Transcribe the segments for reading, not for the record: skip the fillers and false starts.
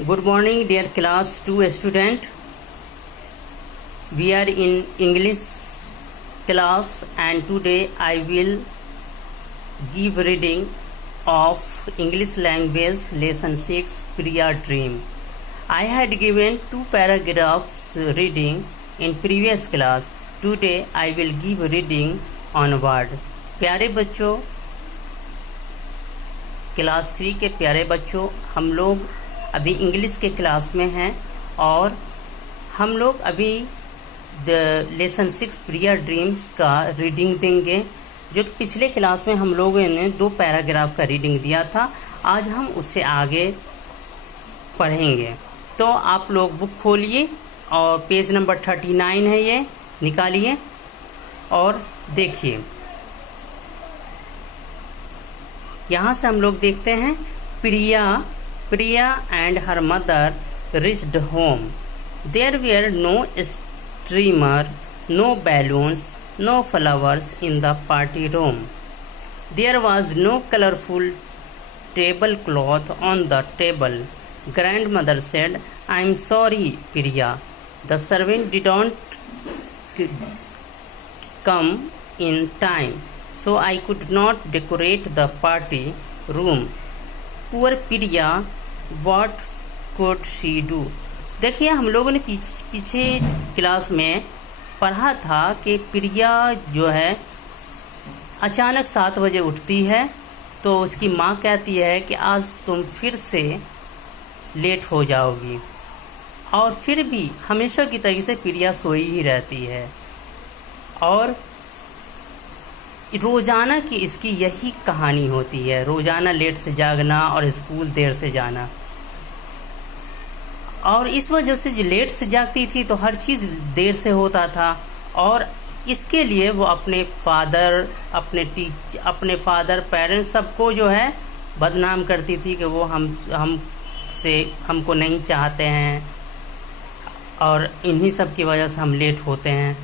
Good morning, dear class 2 student. We are in English class, and today I will give reading of English language lesson 6 Priya Dream. I had given 2 paragraphs reading in previous class. Today I will give reading onward. प्यारे बच्चों, class 3 के प्यारे बच्चों, हम लोग अभी English के class में हैं और हम लोग अभी द लेसन 6 प्रिया ड्रीम्स का रीडिंग देंगे, जो कि पिछले क्लास में हम लोगों ने 2 पैराग्राफ का रीडिंग दिया था। आज हम उससे आगे पढ़ेंगे। तो आप लोग बुक खोलिए और पेज नंबर 39 है, ये निकालिए और देखिए। यहाँ से हम लोग देखते हैं, Priya and her mother reached home. There were no streamer, no balloons, no flowers in the party room. There was no colorful tablecloth on the table. Grandmother said, "I'm sorry, Priya. The servant didn't come in time, so I could not decorate the party room. Poor Priya, what could she do?" देखिए, हम लोगों ने पीछे class में पढ़ा था कि प्रिया जो है अचानक 7 बजे उठती है, तो उसकी माँ कहती है कि आज तुम फिर से लेट हो जाओगी, और फिर भी हमेशा की तरह से प्रिया सोई ही रहती है और रोज़ाना की इसकी यही कहानी होती है, रोज़ाना लेट से जागना और स्कूल देर से जाना। और इस वजह से जो लेट से जागती थी तो हर चीज़ देर से होता था, और इसके लिए वो अपने फादर, अपने फादर, पेरेंट्स सबको जो है बदनाम करती थी कि वो हमको नहीं चाहते हैं और इन्हीं सब की वजह से हम लेट होते हैं।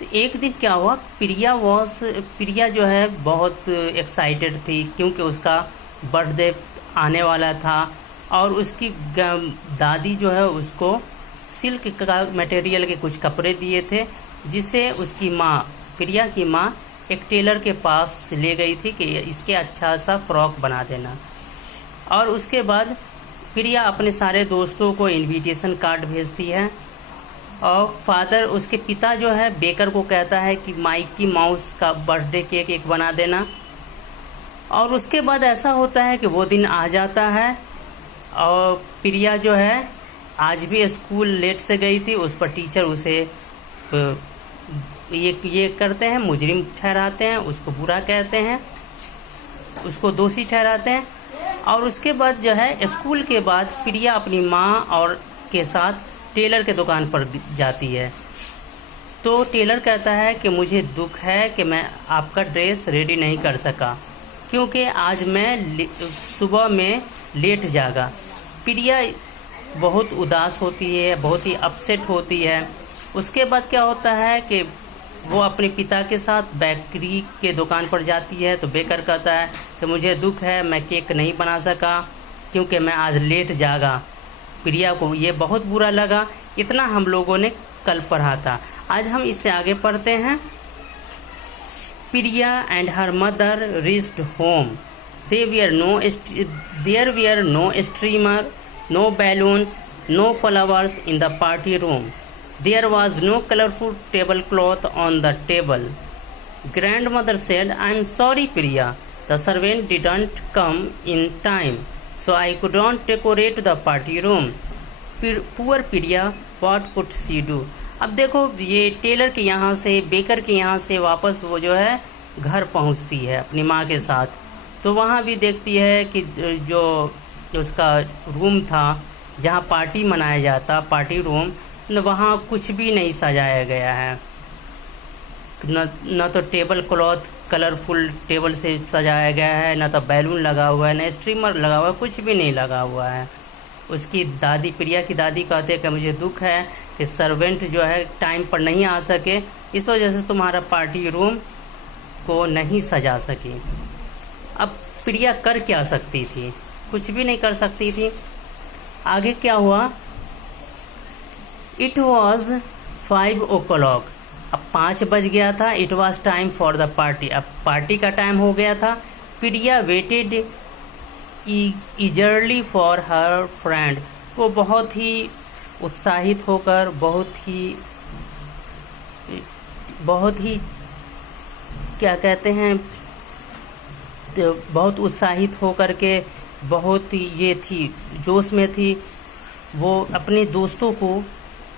तो एक दिन क्या हुआ, प्रिया जो है बहुत एक्साइटेड थी क्योंकि उसका बर्थडे आने वाला था, और उसकी दादी जो है उसको सिल्क का मटेरियल के कुछ कपड़े दिए थे, जिसे उसकी माँ, प्रिया की माँ, एक टेलर के पास ले गई थी कि इसके अच्छा सा फ्रॉक बना देना। और उसके बाद प्रिया अपने सारे दोस्तों को इनविटेशन कार्ड भेजती है, और फादर, उसके पिता जो है बेकर को कहता है कि माइकी माउस का बर्थडे केक एक बना देना। और उसके बाद ऐसा होता है कि वो दिन आ जाता है और प्रिया जो है आज भी स्कूल लेट से गई थी। उस पर टीचर उसे ये करते हैं, मुजरिम ठहराते हैं, उसको बुरा कहते हैं, उसको दोषी ठहराते हैं। और उसके बाद जो है स्कूल के बाद प्रिया अपनी माँ और के साथ टेलर के दुकान पर जाती है। तो टेलर कहता है कि मुझे दुख है कि मैं आपका ड्रेस रेडी नहीं कर सका, क्योंकि आज मैं सुबह में लेट जागा। प्रिया बहुत उदास होती है, बहुत ही अपसेट होती है। उसके बाद क्या होता है कि वो अपने पिता के साथ बेकरी के दुकान पर जाती है। तो बेकर कहता है कि मुझे दुख है, मैं केक नहीं बना सका क्योंकि मैं आज लेट जागा। प्रिया को ये बहुत बुरा लगा। इतना हम लोगों ने कल पढ़ा था। आज हम इससे आगे पढ़ते हैं। Priya and her mother reached home. There were no streamer, no balloons, no flowers in the party room. There was no colorful tablecloth on the table. Grandmother said, "I'm sorry, Priya. The servant didn't come in time, so I couldn't decorate the party room. Poor Priya, what could she do?" अब देखो, ये Taylor के यहाँ से, baker के यहाँ से वापस वो जो है घर पहुँचती है अपनी माँ के साथ। तो वहाँ भी देखती है कि जो उसका रूम था जहाँ पार्टी मनाया जाता, पार्टी रूम, वहाँ कुछ भी नहीं सजाया गया है। न तो टेबल क्लॉथ कलरफुल टेबल से सजाया गया है, न तो बैलून लगा हुआ है, न स्ट्रीमर लगा हुआ है, कुछ भी नहीं लगा हुआ है। उसकी दादी, प्रिया की दादी कहते हैं कि मुझे दुख है कि सर्वेंट जो है टाइम पर नहीं आ सके, इस वजह से तुम्हारा पार्टी रूम को नहीं सजा सकी। अब प्रिया कर क्या सकती थी? कुछ भी नहीं कर सकती थी। आगे क्या हुआ? It was 5 o'clock। अब 5 बज गया था। It was time for the party. अब पार्टी का टाइम हो गया था। प्रिया वेटेड ईजरली फॉर हर फ्रेंड। वो बहुत ही उत्साहित होकर, बहुत ही क्या कहते हैं, तो बहुत उत्साहित होकर के, बहुत ये थी, जोश में थी। वो अपने दोस्तों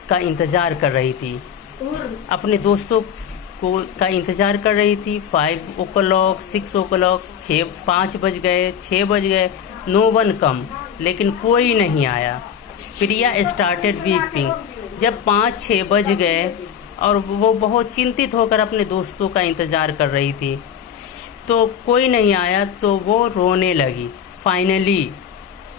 का इंतज़ार कर रही थी। अपने दोस्तों का इंतज़ार कर रही थी। 5 o'clock, 6 o'clock, 5 बज गए, 6 बज गए, नो वन कम, लेकिन कोई नहीं आया। प्रिया स्टार्टेड वीपिंग। जब 5-6 बज गए और वो बहुत चिंतित होकर अपने दोस्तों का इंतज़ार कर रही थी, तो कोई नहीं आया, तो वो रोने लगी। फाइनली,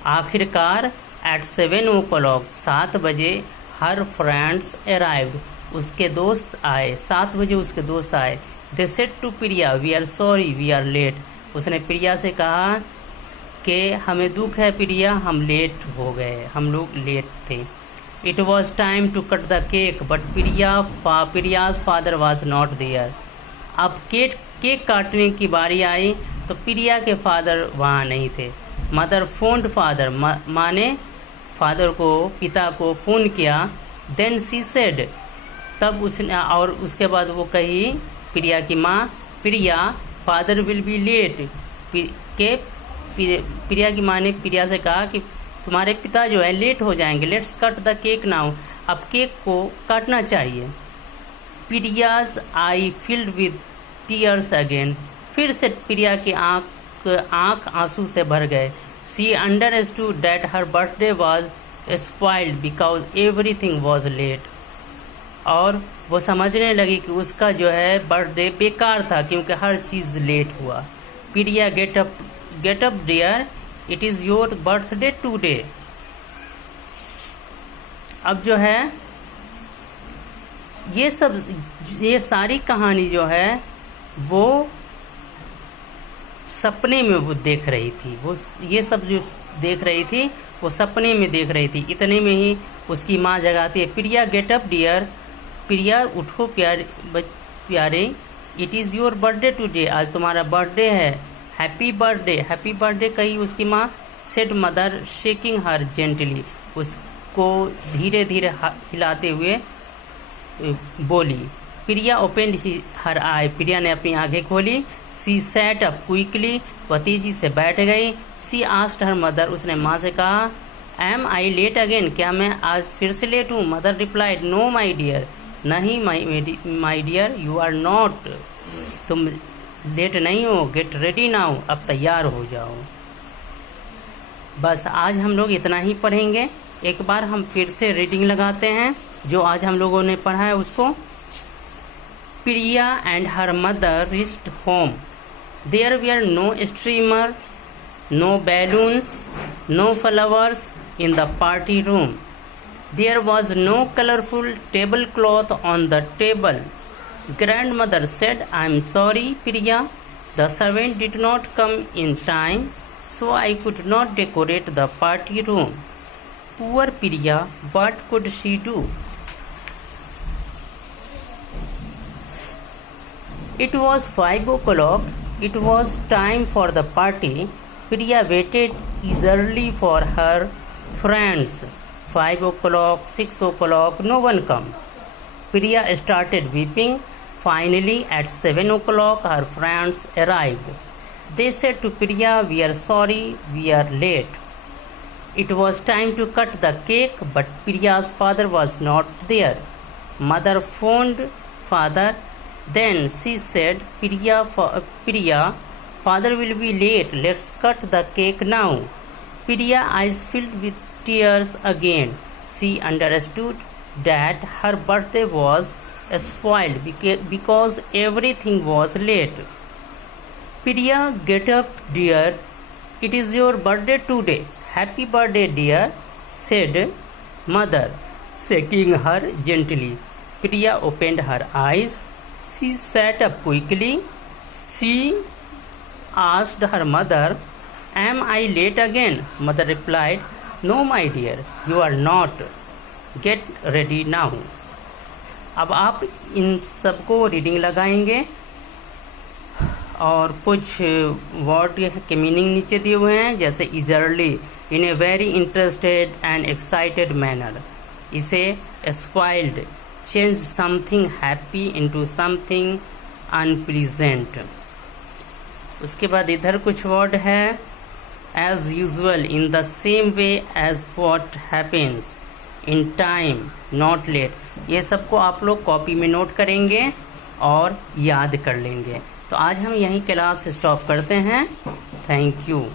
आखिरकार, एट 7 o'clock, 7 बजे, हर फ्रेंड्स अराइव्ड। उसके दोस्त आए। 7 बजे उसके दोस्त आए। They said to Priya, we are sorry, we are late. उसने प्रिया से कहा कि हमें दुख है प्रिया, हम लेट हो गए, हम लोग लेट थे। It was time to cut the cake but Priya's father was not there. अब केक काटने की बारी आई तो प्रिया के फादर वहाँ नहीं थे। मदर फोन्ड फादर, माँ ने फादर को, पिता को फ़ोन किया। देन सी सेड, तब उसने, और उसके बाद वो कही, प्रिया की माँ, प्रिया फादर विल बी लेट। प्रिया की माँ ने प्रिया से कहा कि तुम्हारे पिता जो है लेट हो जाएंगे, let's cut the cake now. अब केक को काटना चाहिए। Priya's eye filled with tears again. फिर से प्रिया की आँख आंसू से भर गए। She understood that her birthday was spoiled because everything was late. और वो समझने लगी कि उसका जो है बर्थडे बेकार था क्योंकि हर चीज़ लेट हुआ। Priya get up dear, it is your birthday today. अब जो है ये सारी कहानी जो है वो सपने में वो देख रही थी। वो ये सब जो देख रही थी वो सपने में देख रही थी। इतने में ही उसकी माँ जगाती है, प्रिया गेट अप डियर, प्रिया उठो प्यारे, it is your birthday today, आज तुम्हारा बर्थडे है, हैप्पी बर्थडे कही उसकी माँ। सेड मदर शेकिंग हर जेंटली, उसको धीरे धीरे हिलाते हुए बोली। प्रिया ओपन हर आई, प्रिया ने अपनी आंखें खोली। सी सैट अप क्विकली, वह तेजी से बैठ गई। सी आस्क्ड हर मदर, उसने माँ से कहा, एम आई लेट अगेन, क्या मैं आज फिर से लेट हूँ? Mother replied, no my dear, नहीं my dear, you are not, तुम लेट नहीं हो, गेट रेडी नाउ, अब तैयार हो जाओ। बस आज हम लोग इतना ही पढ़ेंगे। एक बार हम फिर से रीडिंग लगाते हैं जो आज हम लोगों ने पढ़ा है उसको। Priya and her mother reached home. There were no streamers, no balloons, no flowers in the party room. There was no colorful tablecloth on the table. Grandmother said, I am sorry, Priya. The servant did not come in time, so I could not decorate the party room. Poor Priya, what could she do? It was 5 o'clock. It was time for the party. Priya waited eagerly for her friends. 5 o'clock, 6 o'clock, no one come. Priya started weeping. Finally, at 7 o'clock, her friends arrived. They said to Priya, we are sorry, we are late. It was time to cut the cake, but Priya's father was not there. Mother phoned father. Then she said, Priya, father will be late. Let's cut the cake now. Priya eyes filled with tears again. She understood that her birthday was spoiled because everything was late. Priya, get up, dear. It is your birthday today. Happy birthday, dear, said mother, shaking her gently. Priya opened her eyes. She sat up quickly. She asked her mother, am I late again? Mother replied, no my dear, you are not, get ready now. अब आप इन सबको reading लगाएंगे और कुछ word के meaning नीचे दिए हुए हैं, जैसे eagerly, in a very interested and excited manner, इसे spoiled, change something happy into something unpleasant. उसके बाद इधर कुछ वर्ड है, as usual, in the same way as what happens, in time, not late. ये सबको आप लोग कॉपी में नोट करेंगे और याद कर लेंगे। तो आज हम यहीं क्लास स्टॉप करते हैं। Thank you.